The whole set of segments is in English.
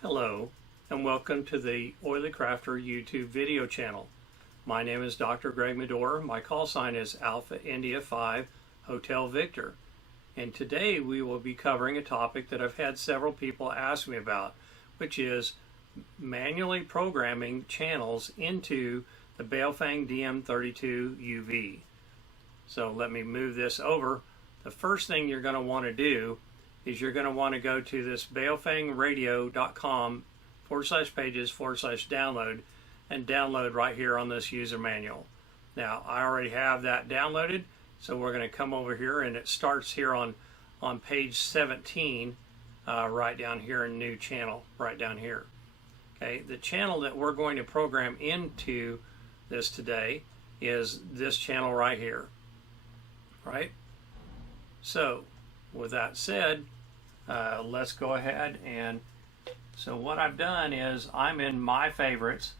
Hello, and welcome to the Oily Crafter YouTube video channel. My name is Dr. Greg Medore. My call sign is Alpha India 5 Hotel Victor. And today we will be covering a topic that I've had several people ask me about, which is manually programming channels into the Baofeng DM-32UV. So let me move this over. The first thing you're going to want to do is you're going to want to go to this baofengradio.com/pages/download and download right here on this user manual. Now I already have that downloaded, so we're going to come over here, and it starts here on page 17, right down here in new channel, right down here. Okay, the channel that we're going to program into this today is this channel right here. Right? So with that said, let's go ahead, and so what I've done is I'm in my favorites,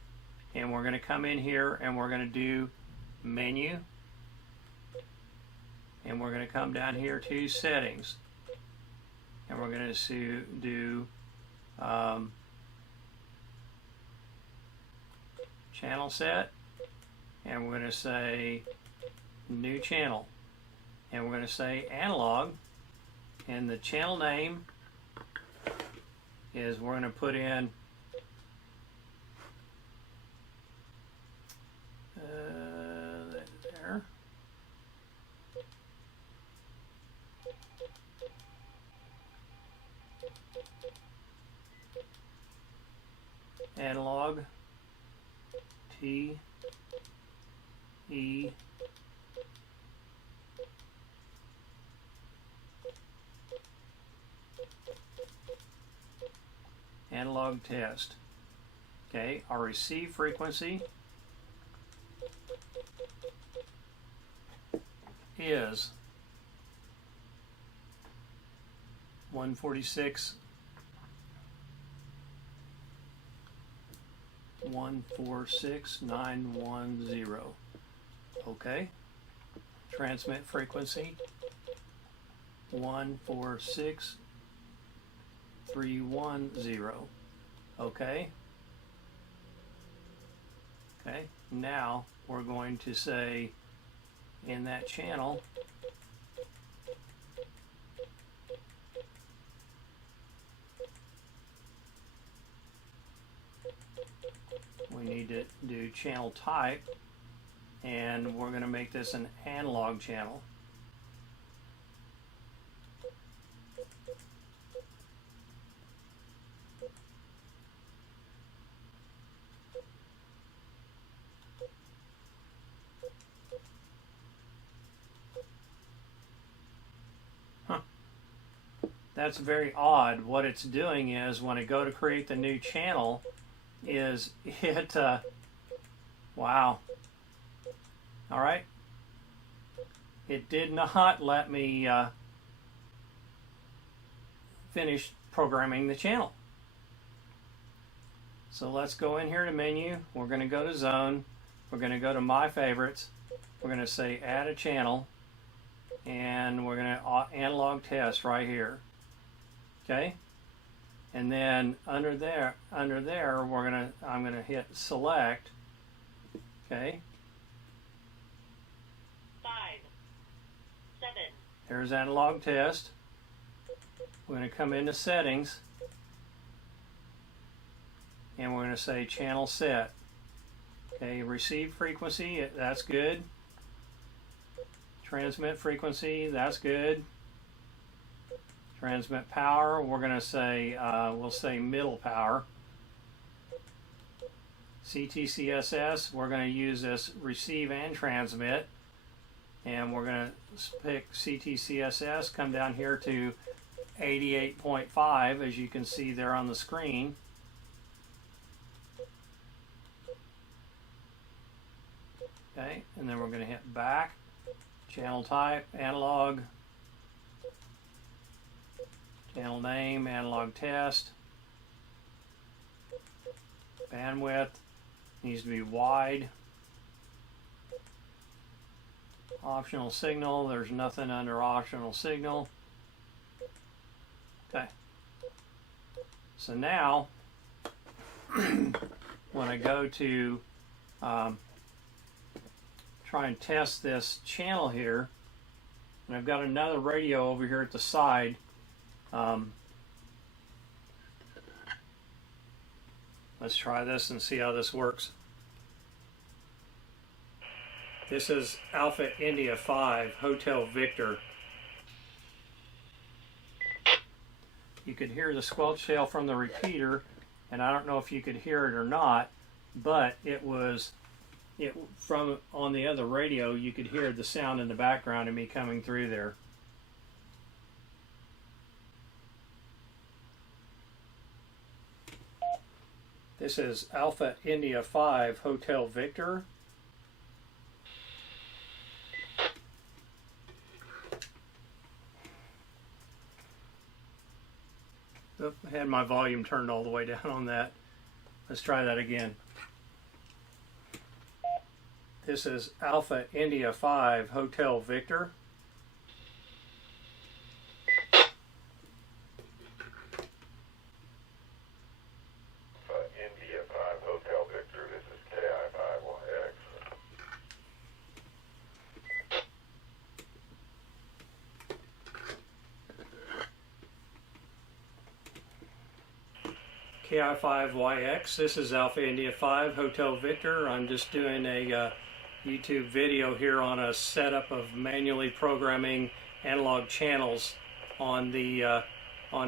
and we're going to come in here and we're going to do menu, and we're going to come down here to settings, and we're going to do channel set, and we're going to say new channel, and we're going to say analog. And the channel name is, we're going to put in there. Analog T E analog test. Okay, our receive frequency is 146.910. Okay, transmit frequency 146.310. Okay. Okay. Now we're going to say in that channel we need to do channel type, and we're going to make this an analog channel. That's very odd. What it's doing is, when I go to create the new channel, is it, wow. All right. It did not let me finish programming the channel. So let's go in here to menu. We're going to go to zone. We're going to go to my favorites. We're going to say add a channel, and we're going to analog test right here. Okay, and then under there, I'm gonna hit select. Okay. 5, 7. There's analog test. We're gonna come into settings, and we're gonna say channel set. Okay, receive frequency, that's good. Transmit frequency, that's good. Transmit power, we're going to say, we'll say middle power. CTCSS, we're going to use this receive and transmit, and we're going to pick CTCSS, come down here to 88.5, as you can see there on the screen. Okay, and then we're going to hit back, channel type, analog, channel name, analog test, bandwidth needs to be wide, optional signal, there's nothing under optional signal. Okay, so now when I go to try and test this channel here, and I've got another radio over here at the side. Let's try this and see how this works. This is Alpha India 5 Hotel Victor. You could hear the squelch tail from the repeater, and I don't know if you could hear it or not, but from on the other radio, you could hear the sound in the background of me coming through there. This is Alpha India 5 Hotel Victor. Oop, I had my volume turned all the way down on that. Let's try that again. This is Alpha India 5 Hotel Victor. India 5 Hotel Victor, this is KI5YX. KI5YX, this is Alpha India 5 Hotel Victor. I'm just doing a YouTube video here on a setup of manually programming analog channels on the HT. Right,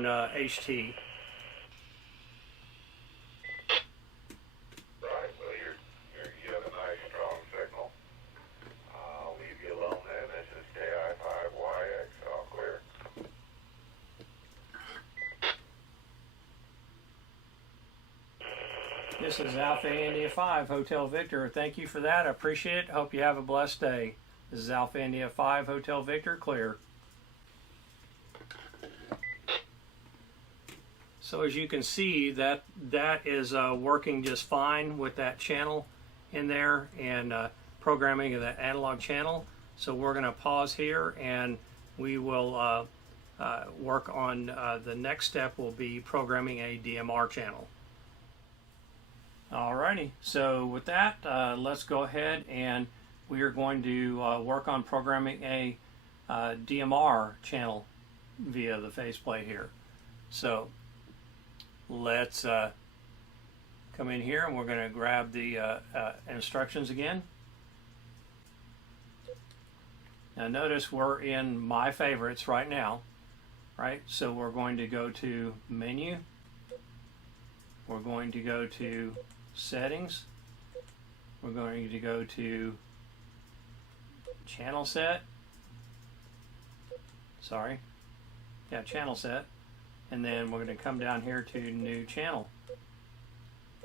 well you have a nice strong signal. I'll leave you alone then. This is KI5YX, all clear. This is Alpha India 5 Hotel Victor. Thank you for that. I appreciate it. Hope you have a blessed day. This is Alpha India 5 Hotel Victor, clear. So as you can see, that is working just fine with that channel in there and programming of that analog channel. So we're going to pause here and we will work on the next step will be programming a DMR channel. Alrighty, so with that, let's go ahead and we are going to work on programming a DMR channel via the faceplate here. So let's come in here and we're going to grab the instructions again. Now notice we're in My Favorites right now, right? So we're going to go to Menu. We're going to go to Settings. We're going to go to Channel Set. Channel Set. And then we're going to come down here to New Channel.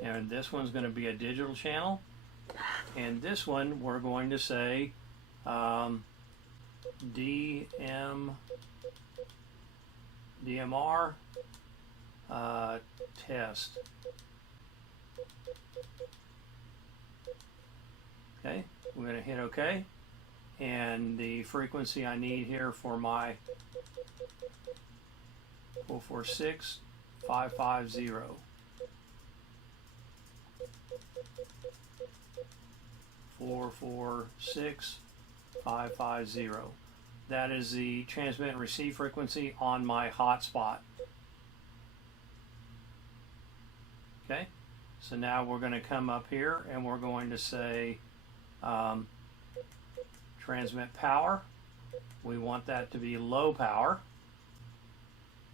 And this one's going to be a digital channel. And this one we're going to say DMR test. Okay, we're going to hit OK, and the frequency I need here for my 446550. 446550. That is the transmit and receive frequency on my hotspot. Okay, so now we're going to come up here and we're going to say transmit power. We want that to be low power,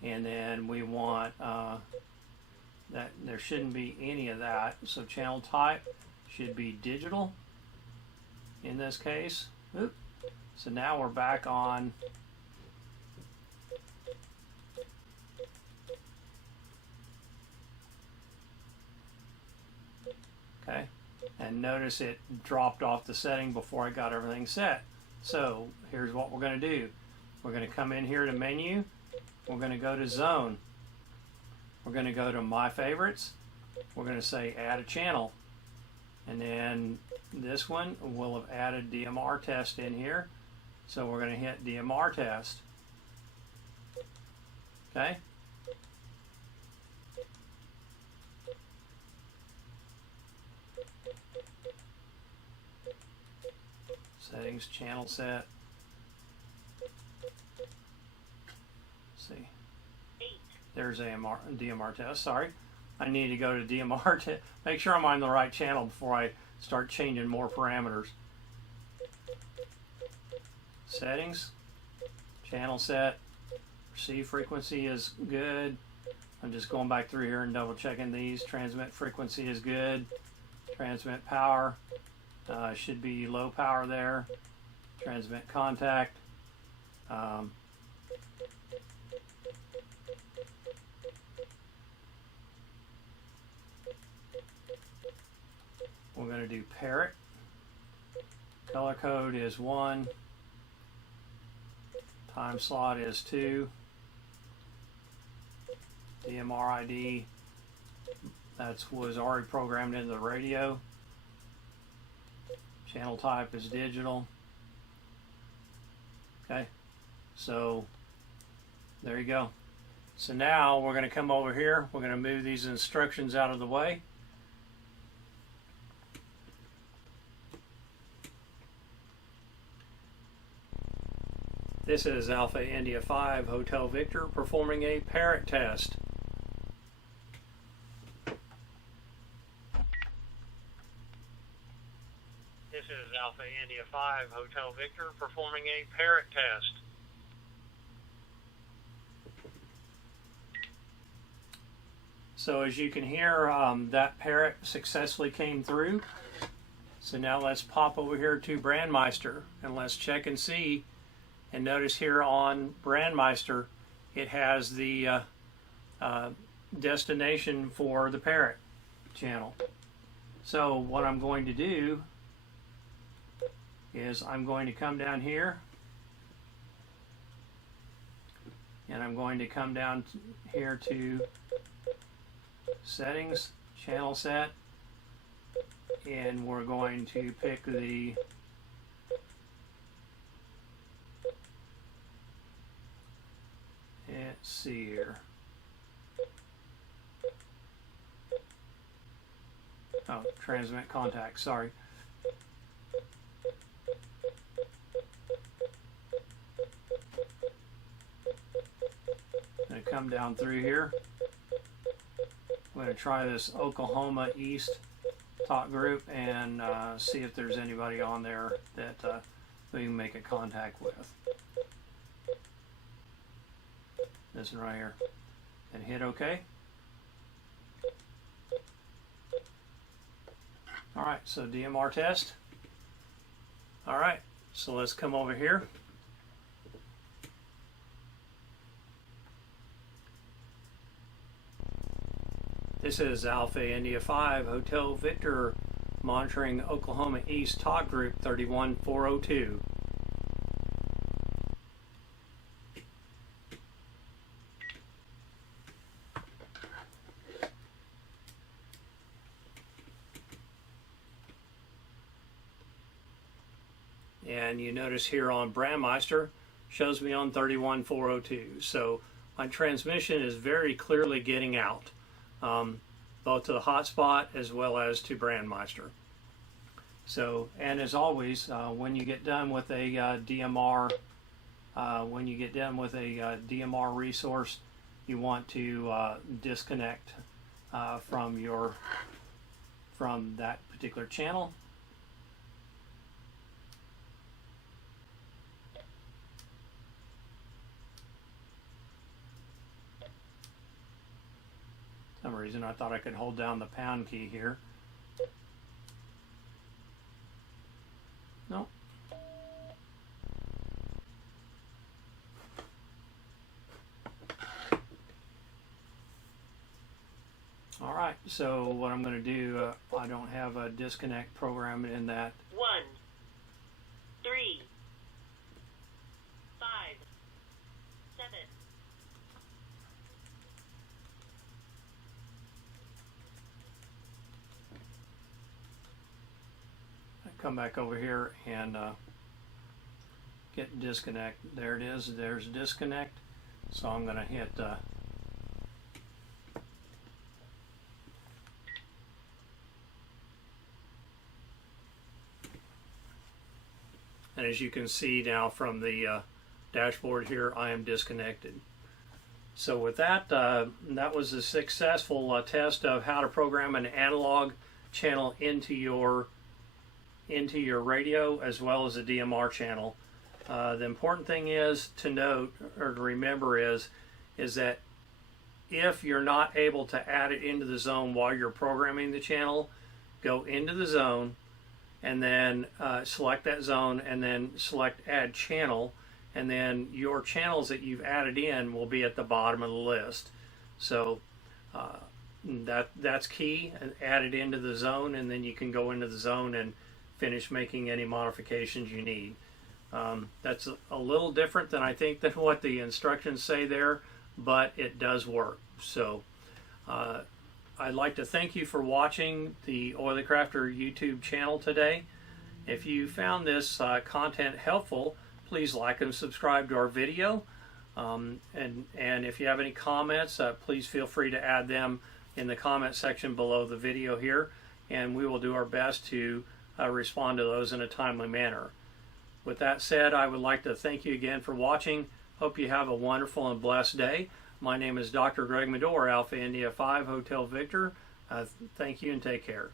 and then we want that there shouldn't be any of that. So channel type should be digital in this case. Oop. So now we're back on okay, and notice it dropped off the setting before I got everything set. So here's what we're going to do. We're going to come in here to Menu. We're going to go to Zone. We're going to go to My Favorites. We're going to say Add a Channel. And then this one will have added DMR test in here. So we're going to hit DMR test. Okay. settings, channel set. Let's see. 8. There's DMR test. Sorry, I need to go to DMR to make sure I'm on the right channel before I start changing more parameters. Settings, channel set, receive frequency is good. I'm just going back through here and double checking these. Transmit frequency is good. Transmit power should be low power there. Transmit contact. We're going to do parrot. Color code is 1. Time slot is 2. DMR ID, that was already programmed into the radio. Channel type is digital. Okay, so there you go. So now we're going to come over here. We're going to move these instructions out of the way. This is Alpha India 5 Hotel Victor performing a parrot test. This is Alpha India 5 Hotel Victor performing a parrot test. So as you can hear, that parrot successfully came through. So now let's pop over here to Brandmeister and let's check and see. And notice here on Brandmeister, it has the destination for the parrot channel. So what I'm going to do is I'm going to come down here and I'm going to come down here to settings, channel set, and we're going to pick the let's see here. Oh, transmit contact, sorry. I'm going to come down through here. I'm going to try this Oklahoma East talk group and see if there's anybody on there that we can make a contact with. This one right here. And hit OK. Alright, so DMR test. Alright, so let's come over here. This is Alpha India 5 Hotel Victor monitoring Oklahoma East talk group 31402. And you notice here on Brandmeister shows me on 31402. So my transmission is very clearly getting out, both to the hotspot as well as to Brandmeister. So, and as always, when you get done with a DMR, DMR resource, you want to disconnect from that particular channel. For some reason I thought I could hold down the pound key here. No. All right, so what I'm going to do, I don't have a disconnect program in that. 1, 3, 5, 7. Come back over here and get disconnect. There it is. There's disconnect. So I'm going to hit And as you can see now from the dashboard here, I am disconnected. So with that, that was a successful test of how to program an analog channel into your radio as well as a DMR channel. The important thing is to note or to remember is that if you're not able to add it into the zone while you're programming the channel, go into the zone and then select that zone and then select add channel, and then your channels that you've added in will be at the bottom of the list. So that's key. Add it into the zone, and then you can go into the zone and finish making any modifications you need. That's a little different than I think than what the instructions say there, but it does work. So I'd like to thank you for watching the Oily Crafter YouTube channel today. If you found this content helpful, please like and subscribe to our video. And if you have any comments, please feel free to add them in the comment section below the video here, and we will do our best to respond to those in a timely manner. With that said, I would like to thank you again for watching. Hope you have a wonderful and blessed day. My name is Dr. Greg Medore, Alpha India 5 Hotel Victor. Thank you and take care.